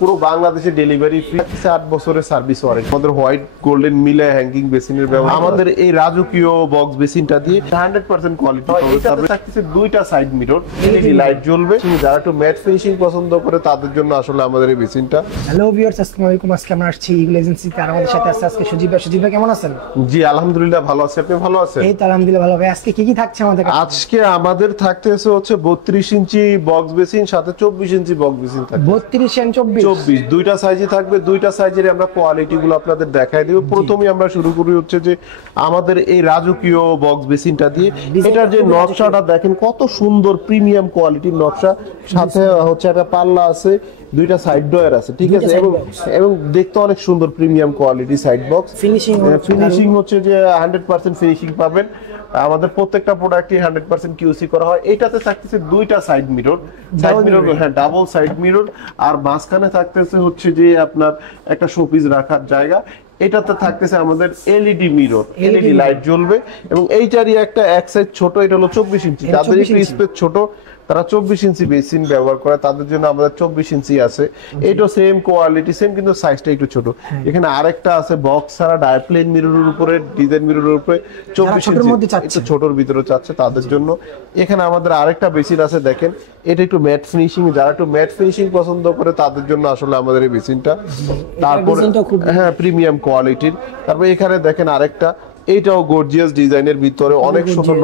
পুরো বাংলাদেশে delivery free, 8 বছরের সার্ভিস ওয়ারেন্টি। আমাদের হোয়াইট গোল্ডেন মিলে হ্যাঙ্গিং বেসিনের ব্যবহার, আমাদের এই রাজকীয় বক্স বেসিনটা দিয়ে 100% কোয়ালিটি পাবে। তারপরে থাকতেছে দুইটা সাইড মিরর, এলইডি লাইট জ্বলবে। যারা একটু ম্যাট ফিনিশিং পছন্দ করে তাদের জন্য আসলে আমাদের এই বেসিনটা। হ্যালো ভিউয়ার্স, আসসালামু আলাইকুম। আজকে আমরা আসছি ইগল এজেন্সিতে, আর আমাদের সাথে আছে আজকে সজীব ভাই। সজীব ভাই কেমন আছেন? জি আলহামদুলিল্লাহ ভালো আছি, আপনি ভালো আছেন? এই তো আলহামদুলিল্লাহ ভালো। ভাই আজকে কি থাকছে আমাদের কাছে? আজকে আমাদের থাকতেছে হচ্ছে 32 ইঞ্চি বক্স বেসিন, সাথে 24 ইঞ্চি বক্স বেসিন থাকবে। 32 এন্ড 24 দুইটা সাইজই থাকবে। দুইটা সাইজের আমরা কোয়ালিটি গুলো আপনাদের দেখাই দিব। প্রথমে আমরা শুরু করি হচ্ছে যে আমাদের এই রাজকীয় বক্স বেসিনটা দিয়ে। এটার যে নকশাটা দেখেন কত সুন্দর, প্রিমিয়াম কোয়ালিটির নকশা, সাথে হচ্ছে একটা পাল্লা আছে, দুইটা সাইড ডয়ার আছে, ঠিক আছে, এবং দেখতে অনেক সুন্দর premium quality side box. Finishing হচ্ছে যে 100% ফিনিশিং পাবেন। আমাদের প্রত্যেকটা প্রোডাক্টই 100% কিউসি করা হয়। এটাতে থাকতেছে দুইটা সাইড মিরর, হ্যাঁ ডাবল সাইড মিরর, আর মাঝখানে থাকতেছে হচ্ছে যে আপনার একটা শোপিস রাখার জায়গা। এটাতে থাকতেছে আমাদের এলইডি মিরর, এলইডি লাইট জ্বলবে, এবং এইটারই একটা এক সাইড ছোট, এটা হলো 24 ইঞ্চি। তাদের একটু স্পেস ছোট, তারা 24 ইঞ্চি বেসিন ব্যবহার করে, তাদের জন্য আমাদের 24 ইঞ্চি আছে। এটা সেম কোয়ালিটি সেম, কিন্তু সাইজটা একটু ছোট। এখানে আরেকটা আছে বক্স ছাড়া ডায়াপ্লেন মিররের উপরে, ডিজাইন মিররের উপরে 24 ইঞ্চি, একটু ছোটর ভিতরে চাচ্ছে তাদের জন্য। এখানে আমাদের আরেকটা বেসিন আছে, দেখেন এটা একটু ম্যাট ফিনিশিং, যারা একটু ম্যাট ফিনিশিং পছন্দ করে তাদের জন্য আসলে আমাদের এই বেসিনটা। তারপরে হ্যাঁ প্রিমিয়াম কোয়ালিটির। তারপরে এখানে দেখেন আরেকটা, এইটাও গর্জিয়াস ডিজাইনের ভিতরে, অনেক সুন্দর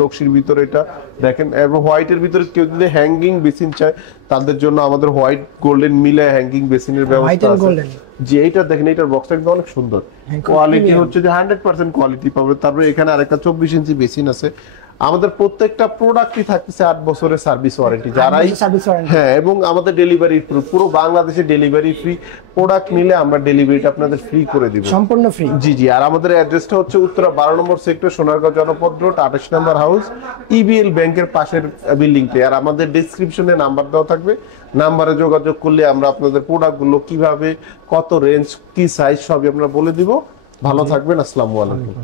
নকশির ভিতরে এটা দেখেন, এবং হোয়াইটের ভিতরে কেউ যদি হ্যাঙ্গিং বেসিন চায় তাদের জন্য আমাদের হোয়াইট গোল্ডেন মিলে হ্যাঙ্গিং বেসিনের ব্যবস্থা আছে। যে এইটা দেখেন, এইটার বক্সটা কিন্তু অনেক সুন্দর, কোয়ালিটি হচ্ছে যে 100% কোয়ালিটি পাবে। তারপরে এখানে আরেকটা 24 ইঞ্চি বেসিন আছে। আমাদের প্রত্যেকটা প্রোডাক্টই থাকতেছে 8 বছরের সার্ভিস ওয়ারেন্টি, যারাই হ্যাঁ, এবং আমাদের ডেলিভারি পুরো বাংলাদেশে ডেলিভারি ফ্রি। প্রোডাক্ট নিলে আমরা ডেলিভারিটা আপনাদের ফ্রি করে দিব, সম্পূর্ণ ফ্রি। জি জি। আর আমাদের অ্যাড্রেসটা হচ্ছে উত্তরা 12 নম্বর সেক্টর, সোনারগাঁও জনপদ রোড, 28 নম্বর হাউস, ইবিএল ব্যাংকের পাশের বিল্ডিংতে। আর আমাদের ডেসক্রিপশনে নাম্বার দেওয়া থাকবে, নাম্বারে যোগাযোগ করলে আমরা আপনাদের প্রোডাক্টগুলো কিভাবে, কত রেঞ্জ, কি সাইজ সবই আমরা বলে দিব। ভালো থাকবেন, আসসালামু আলাইকুম।